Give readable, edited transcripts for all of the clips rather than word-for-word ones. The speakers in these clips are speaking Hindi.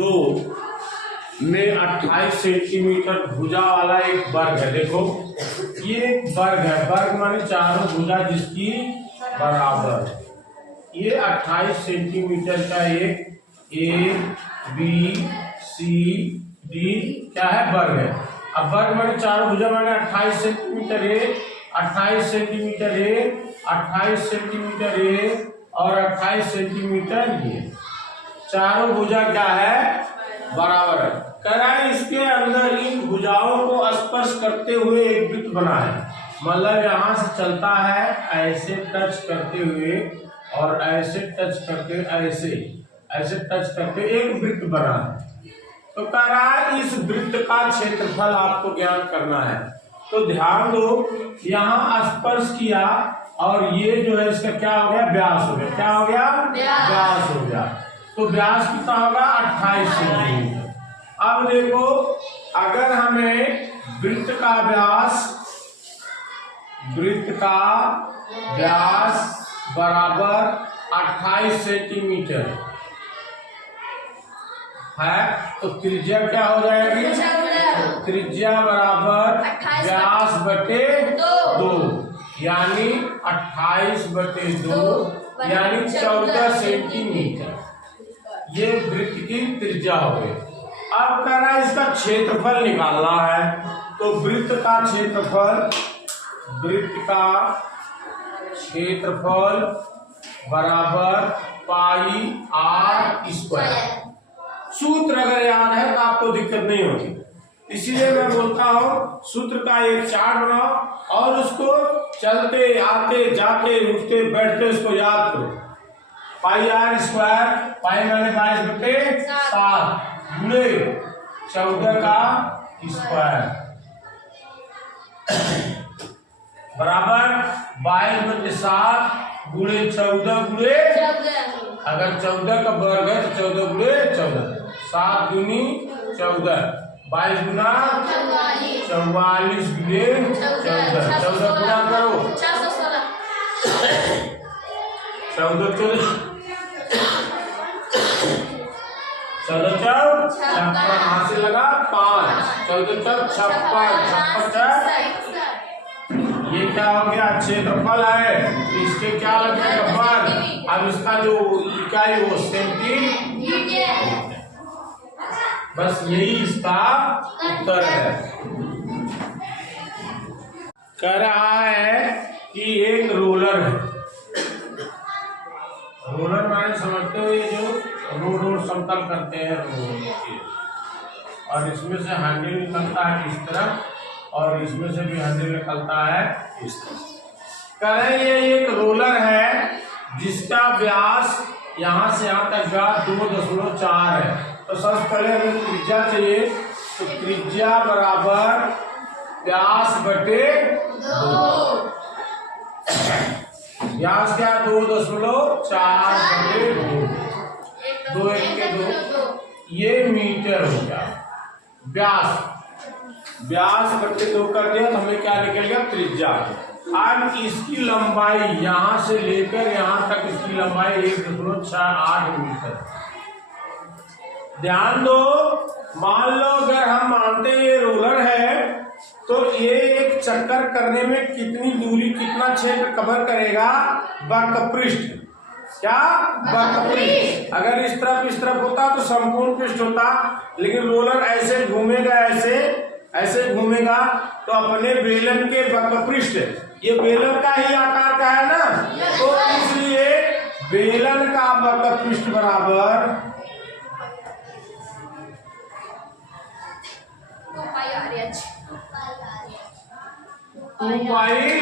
2 में 28 सेंटीमीटर भुजा वाला एक वर्ग है। देखो ये एक वर्ग है, वर्ग माने चारों भुजा जिसकी बराबर। ये 28 सेंटीमीटर का एक ए बी सी डी क्या है, वर्ग है। अब वर्ग माने चारों भुजा माने 28 centimetre A, 28 centimetre A, 28 centimetre A और 28 सेंटीमीटर ये चारों भुजा क्या है, बराबर है। कह रहा है इसके अंदर इन भुजाओं को स्पर्श करते हुए एक वृत्त बना है। मतलब यहाँ से चलता है ऐसे टच करते हुए और ऐसे टच करके ऐसे टच करके एक वृत्त बना है। तो कह रहा है इस वृत्त का क्षेत्रफल आपको ज्ञात करना है। तो ध्यान दो, यहाँ स्पर्श किया और ये जो है इसका क्या हो गया, व्यास हो गया। क्या हो गया, व्यास हो गया। तो व्यास कितना होगा, 28 सेंटीमीटर। अब देखो अगर हमें वृत्त का व्यास बराबर 28 सेंटीमीटर है तो त्रिज्या क्या हो जाएगी, तो त्रिज्या बराबर व्यास बटे 2 यानी 28/2 यानी 14 सेंटीमीटर। ये वृत्त की त्रिज्या हो गई। अब कह रहा है इसका क्षेत्रफल निकालना है। तो वृत्त का क्षेत्रफल बराबर पाई r स्क्वायर। सूत्र अगर याद है तो आपको दिक्कत नहीं होगी, इसीलिए मैं बोलता हूँ सूत्र का एक चार्ट बनाओ और उसको चलते आते जाते उठते बैठते उसको याद करो। पाई r स्क्वायर, पाई माने 22/7 गुणे 14 का स्क्वायर बराबर 22/7 गुणे 14 गुणे, अगर 14 का वर्ग है तो 14 गुणे 14, 7 दूनी 14, 22 गुना 44 गुणे 14, 14 गुना करो 14 56 हाथ से लगा 5, 14 56 ये क्या हो गया, क्षेत्रफल है। इसके क्या लगेगा, वर्ग। अब इसका जो इकाई वो सेंटीमीटर। बस यही इसका उत्तर है। कह रहा है कि एक रोलर है। रोलर माने समझते हो ये जो रोड समतल करते हैं और इसमें से हैंडल निकलता है इस तरफ और इसमें से भी हैंडल निकलता है इस तरफ। कह रहे हैं ये एक रोलर है जिसका व्यास यहाँ से यहाँ तक व्यास 2.4 है। तो सबसे पहले हमें त्रिज्या चाहिए, तो त्रिज्या बराबर व्यास बटे 2। व्यास क्या, 2.4 बटे 2, 2 1 के 2, ये मीटर हो गया। व्यास बटे 2 कर दिया तो हमें क्या निकल गया, त्रिज्या। अब इसकी लंबाई यहां से लेकर यहां तक इसकी लंबाई 1.68 मीटर। ध्यान दो, मान लो अगर हम मानते हैं ये रोलर है तो ये एक चक्कर करने में कितनी दूरी कितना क्षेत्र कवर करेगा, वक्रपृष्ठ। क्या, वक्रपृष्ठ। अगर इस तरफ होता तो संपूर्ण पृष्ठ होता, लेकिन रोलर ऐसे घूमेगा, ऐसे घूमेगा तो अपने बेलन के वक्रपृष्ठ, ये बेलन का ही आकार का है ना, तो इसलिए बेलन का वक्रपृष्ठ बराबर 2π/r।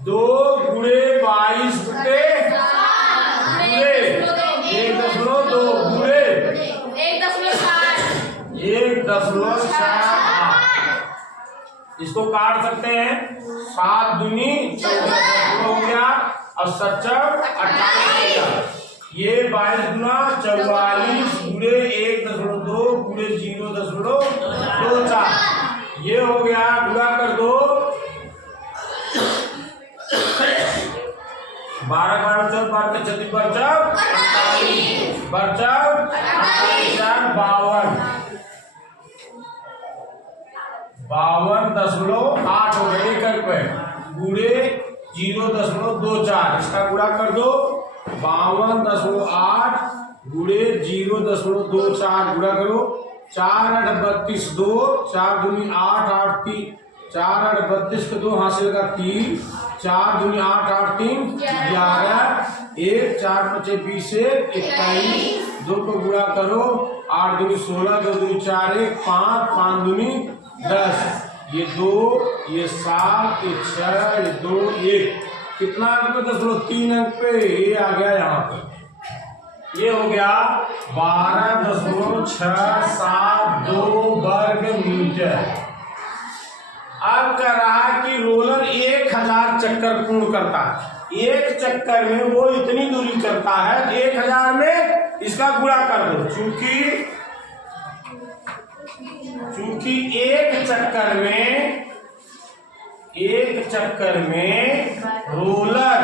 2 गुणे 22 बटे 1.2 गुणे 1.7। इसको काट सकते हैं, 7 दूनी 14 हो गया और 7 28। ये 22 गुना 44 गुणे 1.2 गुणे 0.24, ये हो गया। गुणा कर दो, 12 12 48। बचब 52 52.8 हो गए। 1 अंक पे गुणे 0.24, इसका गुणा कर दो। 52.8 गुणे 0.24 गुणा करो। 4 8 32 2 4 दूनी 8 8 3 4 8 32 के 2 हासिल का 3 4 दूनी 8 8 3 11 1 4 5 20 21 2 को गुणा करो। 8 दूनी 16 2 दूनी 4 1 5 5 दूनी 10 ये 2 ये 7 ये 6 ये 2 1 कितना अंक पे 10.3 अंक पे ये आ गया। यहाँ पे ये हो गया 12.672 वर्ग मीटर। अब कह रहा है कि रोलर 1000 चक्कर पूर्ण करता है। एक चक्कर में वो इतनी दूरी चलता है, 1000 में इसका गुणा कर दो। चूंकि एक चक्कर में रोलर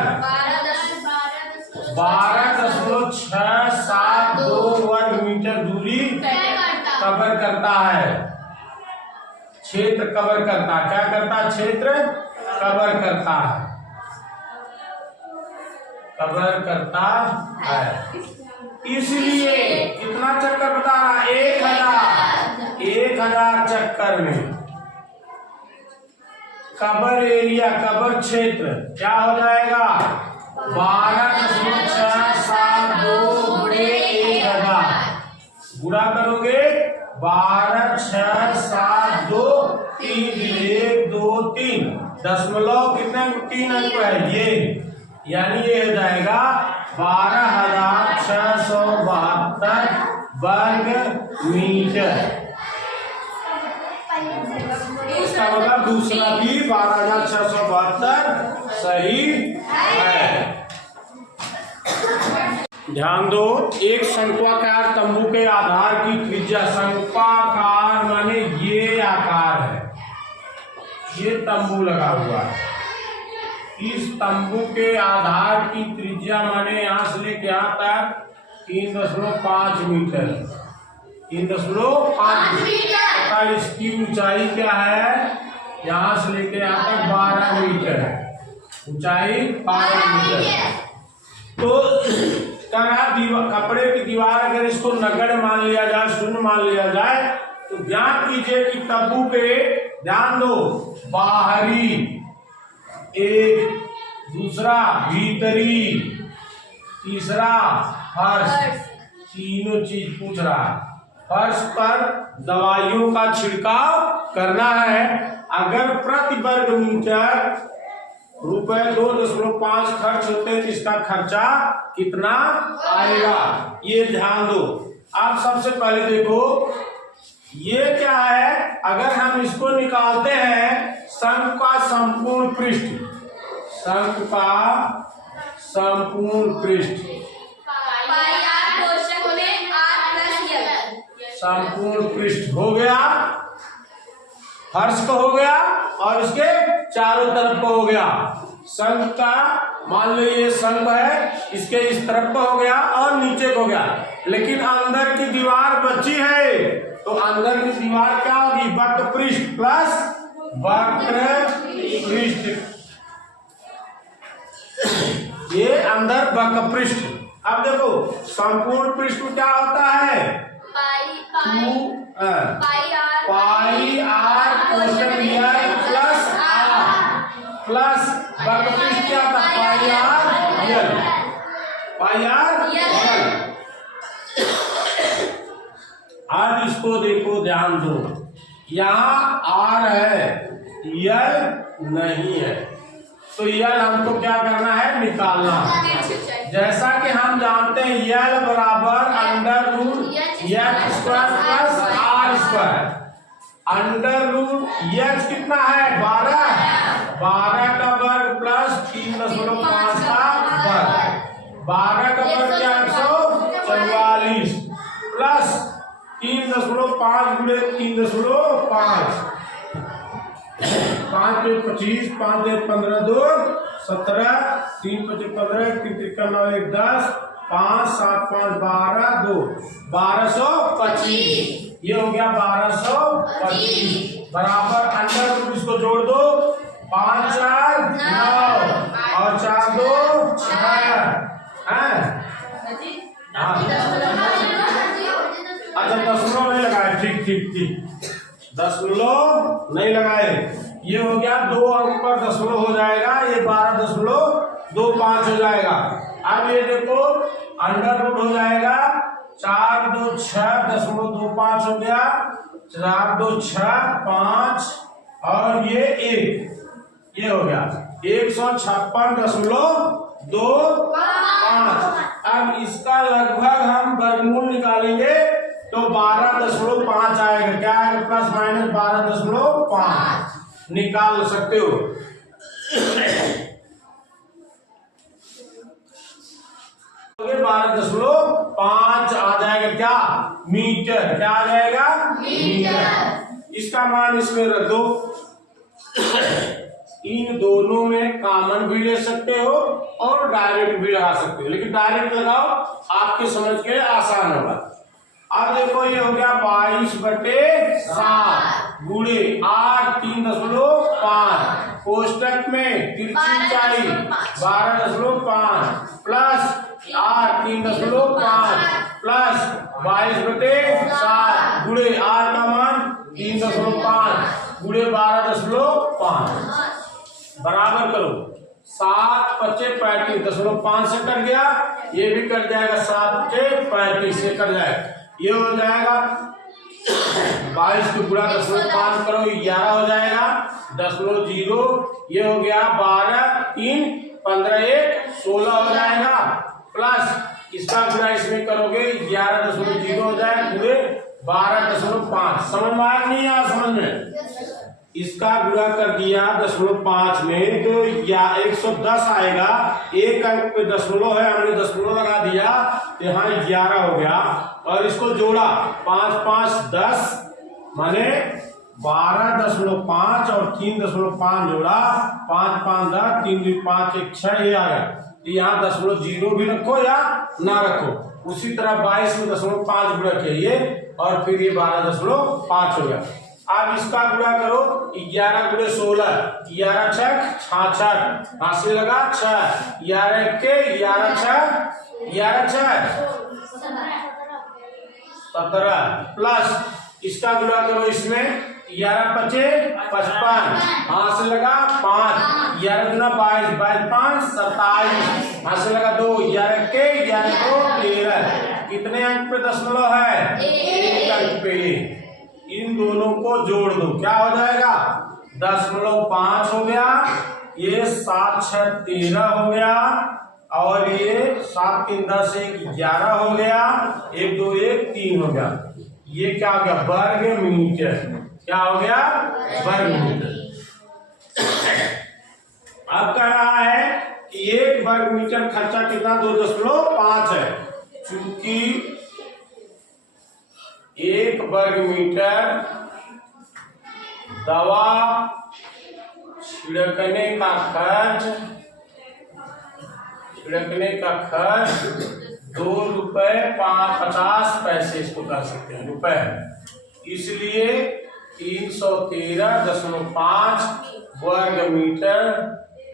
12.672 वर्ग मीटर दूरी कवर करता है। क्षेत्र कवर करता है। क्या करता है? क्षेत्र कवर करता है। कवर करता है। इसलिए कितना चक्कर बता रहा है? 1000 चक्कर में कवर एरिया, कवर क्षेत्र क्या हो जाएगा? 12.672 गुणे 1000 गुणा करोगे 12.672 3 1 2 3 दशमलव कितने 3 अंक है ये, यानी ये हो जाएगा 12,672 वर्ग मीटर। इसका मतलब दूसरा भी 12,672 सही है। ध्यान दो, एक शंक्वाकार तंबू के आधार की त्रिज्या, शंक्वाकार माने ये आकार है, ये तंबू लगा हुआ है। इस तंबू के आधार की त्रिज्या माने यहां से लेके यहां तक 3.5 मीटर। 3.5 मीटर। इसकी ऊंचाई क्या है? यहां से लेके यहां तक 12 मीटर है। ऊंचाई 12 मीटर। तो कपड़े की दीवार अगर इसको नगण्य मान लिया जाए, शून्य मान लिया जाए, तो ध्यान कीजिए कि तंबू पे ध्यान दो, बाहरी एक, दूसरा भीतरी, तीसरा फर्श, तीनों चीज पूछ रहा है। फर्श पर दवाइयों का छिड़काव करना है। अगर प्रति वर्ग मीटर रुपए 2.5 खर्च होते हैं तो इसका खर्चा कितना आएगा, ये ध्यान दो। आप सबसे पहले देखो ये क्या है। अगर हम इसको निकालते हैं शंकु का संपूर्ण पृष्ठ, शंकु का संपूर्ण पृष्ठ, संपूर्ण पृष्ठ हो गया, फर्श को हो गया और इसके चारों तरफ को हो गया। शंख का मान लो ये शंख है, इसके इस तरफ को हो गया और नीचे को हो गया, लेकिन अंदर की दीवार बची है, तो अंदर की दीवार क्या होगी? वक्र पृष्ठ प्लस वक्र पृष्ठ, ये अंदर वक्र पृष्ठ। अब देखो संपूर्ण पृष्ठ में क्या होता है? पाई आर कोष्टक प्लस आर प्लस वक्र पृष्ठ क्या था? पाई आर यल, पाई आर यल। अब इसको देखो, ध्यान दो, यहाँ आर है, यल नहीं है, तो यल हमको क्या करना है? निकालना है। जैसा कि हम जानते हैं यल बराबर under root h square plus r square. Under root h कितना है? 12 का वर्ग प्लस 3.5 का वर्ग। 12 का वर्ग क्या? 144 प्लस 3.5 गुणे 3.5, 5 पे 25, 5 पे 15, 2 17, 3 5 15, 3 3 9 1 10, 5 7 5 12 2 1225। ये हो गया 1225 बराबर अंडर रूट इसको जोड़ दो 5 4 9 और 4 2 6 अच्छा दशमलव नहीं लगाए ठीक ठीक ठीक दशमलव नहीं लगाए। ये हो गया 2 अंक पर दशमलव हो जाएगा ये 12.25 हो जाएगा। अब ये देखो अंडर रूट हो जाएगा 4 2 6.25 हो गया 4 2 6 5 और ये 1 ये हो गया 156.25। अब इसका लगभग हम वर्गमूल निकालेंगे तो 12.5 आएगा। क्या आएगा प्लस माइनस 12.5 निकाल सकते हो। 12.5 आ जाएगा क्या मीटर। क्या आ जाएगा मीटर। इसका मान इसमें रख दो। इन दोनों में कॉमन भी ले सकते हो और डायरेक्ट भी लगा सकते हो लेकिन डायरेक्ट लगाओ आपके समझ के आसान होगा। अब देखो ये हो गया 22/7 गुणे 8 3.5 कोष्टक में तिरछी ऊंचाई 12.5 प्लस 8 3.5 प्लस 22/7 गुणे 8 का मान 3.5 गुणे 12.5 बराबर करो 7 5 35 5 से कट गया ये भी कट जाएगा 7 5 35 से कट जाएगा। ये हो जाएगा 22 को गुणा 5 करो 11 हो जाएगा 0.0 ये हो गया 12 3 15 1 16 हो जाएगा प्लस इसका गुणा इसमें करोगे 11.0 हो जाएगा पूरे 12.5। समझ में आया नहीं आया समझ में। इसका गुणा कर दिया 0.5 में तो या 110 आएगा। एक अंक पे दशमलव है हमने दशमलव लगा दिया तो यहाँ 11 हो गया और इसको जोड़ा 5 5 10 माने 12.5 और 3.5 जोड़ा 5 5 10 3 2 5 1 6 ये आ गया। तो यहाँ 0.0 भी रखो या ना रखो। उसी तरह 22 में 0.5 गुणा किए और फिर ये 12.5 हो गया। अब इसका गुणा करो 11 गुणे 16 11 6 66 हासिल लगा 6 11 के 11 6 17 प्लस इसका गुणा करो इसमें 11 5 55 हासिल लगा 5 11 गुना 22 22 5 27 हासिल लगा 2 11 के 11 को 13। कितने अंक पे दशमलव है 1 अंक पे। इन दोनों को जोड़ दो क्या हो जाएगा 10.5 हो गया ये 7 6 13 हो गया और ये 7 3 10 1 11 हो गया 1 2 1 3 हो गया। ये क्या हो गया वर्ग मीटर। क्या हो गया वर्ग मीटर। अब कह रहा है कि 1 वर्ग मीटर खर्चा कितना 2.5 है। चूंकि 1 वर्ग मीटर दवा छिड़कने का खर्च 2 रुपए 50 पैसे इसको कह सकते हैं रुपए। इसलिए 313.5 वर्ग मीटर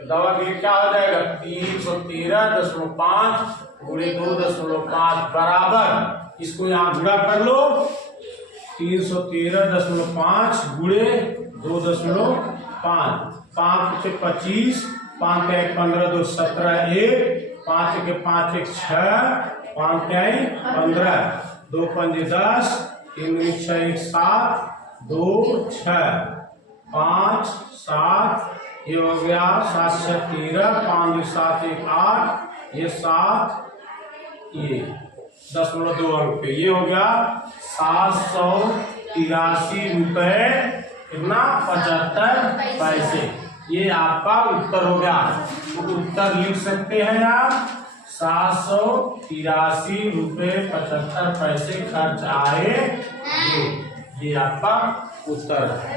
दवा के क्या हो जाएगा 313.5 गुणे 2.5 बराबर इसको यहाँ गुणा कर लो 313.5 गुणे 2.5 5 से 25 5 1 15 2 17 1 5 के 5 1 6 5 15 2 5 10 3 6 1 7 2 6 5 7 ये हो गया 7 से 13 5 7 1 8 ये 7 ये 0.2 अंक पे ये हो गया 783 रुपए कितना 75 पैसे। ये आपका उत्तर हो गया। तो उत्तर लिख सकते हैं आप 783 रुपए 75 पैसे खर्च आए। ये आपका उत्तर है।